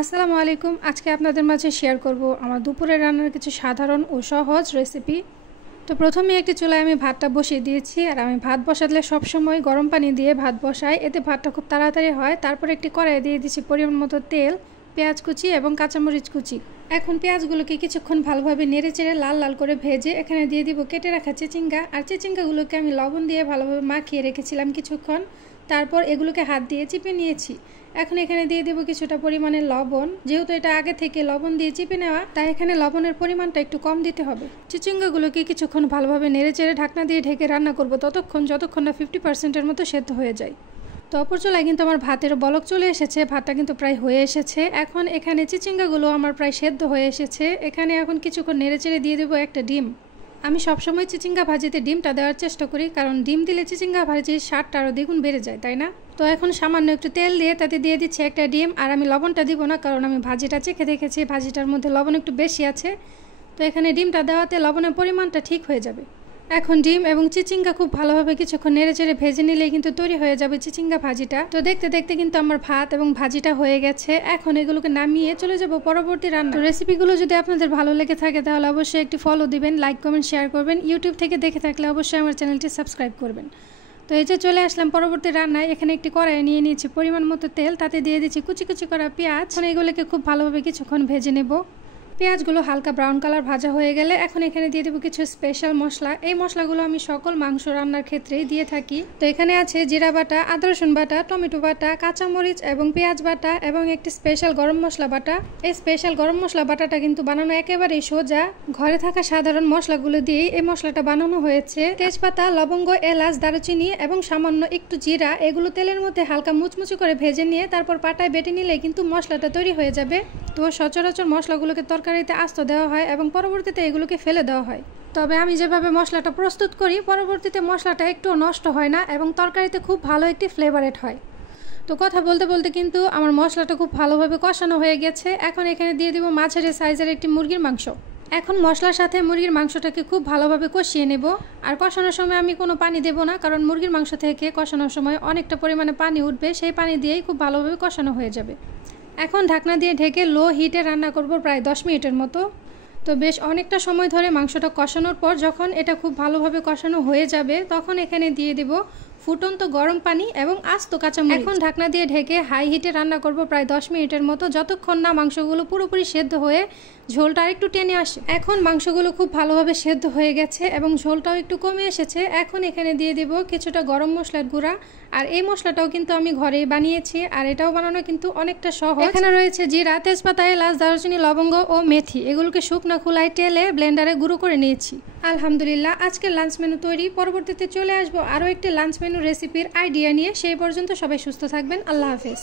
আসসালামু আলাইকুম। আজকে আপনাদের মাঝে শেয়ার করব আমার দুপুরের রান্নার কিছু সাধারণ ও সহজ রেসিপি। তো প্রথমে একটি চুলায় আমি ভাতটা বসিয়ে দিয়েছি। আর আমি ভাত বসালে সবসময় গরম পানি দিয়ে ভাত বসাই, এতে ভাতটা খুব তাড়াতাড়ি হয়। তারপর একটি কড়াইয়ে দিয়ে দিচ্ছি পরিমাণ মতো তেল, পেঁয়াজ কুচি এবং কাঁচামরিচ কুচি। এখন পেঁয়াজগুলোকে কিছুক্ষণ ভালোভাবে নেড়ে চেড়ে লাল লাল করে ভেজে এখানে দিয়ে দিব কেটে রাখা চিচিঙ্গা। আর চিচিঙ্গাগুলোকে আমি লবণ দিয়ে ভালোভাবে মাখিয়ে রেখেছিলাম কিছুক্ষণ। তারপর এগুলোকে হাত দিয়ে চিপে নিয়েছি। এখন এখানে দিয়ে দেবো কিছুটা পরিমাণের লবণ। যেহেতু এটা আগে থেকে লবণ দিয়ে চিপে নেওয়া, তাই এখানে লবণের পরিমাণটা একটু কম দিতে হবে। চিচিঙ্গাগুলোকে কিছুক্ষণ ভালোভাবে নেড়ে চেড়ে ঢাকনা দিয়ে ঢেকে রান্না করব যতক্ষণ না 50%-এর মতো সেদ্ধ হয়ে যায়। তো অপর চুলায় কিন্তু আমার ভাতের বলক চলে এসেছে, ভাতটা কিন্তু প্রায় হয়ে এসেছে। এখন এখানে চিচিঙ্গাগুলো আমার প্রায় সেদ্ধ হয়ে এসেছে। এখানে এখন কিছুক্ষণ নেড়ে চেড়ে দিয়ে দেবো একটা ডিম। আমি সবসময় চিচিঙ্গা ভাজিতে ডিমটা দেওয়ার চেষ্টা করি, কারণ ডিম দিলে চিচিঙ্গা ভাজির স্বাদটা আরও দ্বিগুণ বেড়ে যায়, তাই না? তো এখন সামান্য একটু তেল দিয়ে তাতে দিয়ে দিচ্ছি একটা ডিম। আর আমি লবণটা দিব না, কারণ আমি ভাজিটা চেখে দেখেছি ভাজিটার মধ্যে লবণ একটু বেশি আছে। তো এখানে ডিমটা দেওয়াতে লবণের পরিমাণটা ঠিক হয়ে যাবে। এখন ডিম এবং চিচিঙ্গা খুব ভালোভাবে কিছুক্ষণ নেড়ে চেড়ে ভেজে নিলেই কিন্তু তৈরি হয়ে যাবে চিচিঙ্গা ভাজিটা। তো দেখতে দেখতে কিন্তু আমার ভাত এবং ভাজিটা হয়ে গেছে। এখন এগুলোকে নামিয়ে চলে যাব পরবর্তী রান্না। তো রেসিপিগুলো যদি আপনাদের ভালো লেগে থাকে তাহলে অবশ্যই একটি ফলো দিবেন, লাইক কমেন্ট শেয়ার করবেন। ইউটিউব থেকে দেখে থাকলে অবশ্যই আমার চ্যানেলটি সাবস্ক্রাইব করবেন। তো এই যে চলে আসলাম পরবর্তী রান্নায়। এখানে একটি কড়াইয়ে নিয়ে নিয়েছি পরিমাণ মতো তেল, তাতে দিয়ে দিচ্ছি কুচি কুচি করা পেঁয়াজ। এখন এগুলোকে খুব ভালোভাবে কিছুক্ষণ ভেজে নেব। পেঁয়াজগুলো হালকা ব্রাউন কালার ভাজা হয়ে গেলে এখন এখানে দিয়ে দেবো কিছু স্পেশাল মশলা। এই মশলাগুলো আমি সকল মাংস রান্নার ক্ষেত্রেই দিয়ে থাকি। তো এখানে আছে জিরা বাটা, আদা রসুন বাটা, টমেটো বাটা, কাঁচামরিচ এবং পেঁয়াজ বাটা এবং একটি স্পেশাল গরম মশলা বাটা। এই স্পেশাল গরম মশলা বাটাটা কিন্তু বানানো একেবারেই সোজা। ঘরে থাকা সাধারণ মশলাগুলো দিয়েই এই মশলাটা বানানো হয়েছে। তেজপাতা, লবঙ্গ, এলাচ, দারুচিনি এবং সামান্য একটু জিরা, এগুলো তেলের মধ্যে হালকা মুচমুচি করে ভেজে নিয়ে তারপর পাটায় বেটে নিলে কিন্তু মশলাটা তৈরি হয়ে যাবে। তো সচরাচর মশলাগুলোকে তরকারিতে আস্ত দেওয়া হয় এবং পরবর্তীতে এগুলোকে ফেলে দেওয়া হয়। তবে আমি যেভাবে মশলাটা প্রস্তুত করি, পরবর্তীতে মশলাটা একটু নষ্ট হয় না এবং তরকারিতে খুব ভালো একটি ফ্লেভারেট হয়। তো কথা বলতে বলতে কিন্তু আমার মশলাটা খুব ভালোভাবে কষানো হয়ে গেছে। এখন এখানে দিয়ে দিব মাঝারি সাইজের একটি মুরগির মাংস। এখন মশলার সাথে মুরগির মাংসটাকে খুব ভালোভাবে কষিয়ে নেব। আর কষানোর সময় আমি কোনো পানি দেব না, কারণ মুরগির মাংস থেকে কষানোর সময় অনেকটা পরিমাণে পানি উঠবে, সেই পানি দিয়েই খুব ভালোভাবে কষানো হয়ে যাবে। এখন ঢাকনা দিয়ে ঢেকে লো হিটে রান্না করব প্রায় 10 মিনিটের মতো। তো বেশ অনেকটা সময় ধরে মাংসটা কষানোর পর যখন এটা খুব ভালোভাবে কষানো হয়ে যাবে, তখন এখানে দিয়ে দেব ফুটন্ত গরম পানি এবং আস্ত কাঁচামরিচ। এখন ঢাকনা দিয়ে ঢেকে হাই হিটে রান্না করব প্রায় 10 মিনিটের মতো, যতক্ষণ না মাংসগুলো পুরোপুরি সেদ্ধ হয়ে ঝোলটা একটু টেনে আসে। এখন মাংসগুলো খুব ভালোভাবে সেদ্ধ হয়ে গেছে এবং ঝোলটাও একটু কমে এসেছে। এখন এখানে দিয়ে দেব কিছুটা গরম মশলার গুঁড়া। আর এই মশলাটাও কিন্তু আমি ঘরেই বানিয়েছি, আর এটাও বানানো কিন্তু অনেকটা সহজ। এখানে রয়েছে জিরা, তেজপাতা, এলাচ, দারুচিনি, লবঙ্গ ও মেথি। এগুলোকে শুকনা খোলায় টেলে ব্লেন্ডারে গুঁড়ো করে নিয়েছি। আলহামদুলিল্লাহ, আজকের লাঞ্চ মেনু তৈরি। পরবর্তীতে চলে আসবো আরও একটি লাঞ্চ মেনু রেসিপির আইডিয়া নিয়ে। সেই পর্যন্ত সবাই সুস্থ থাকবেন। আল্লাহ হাফেজ।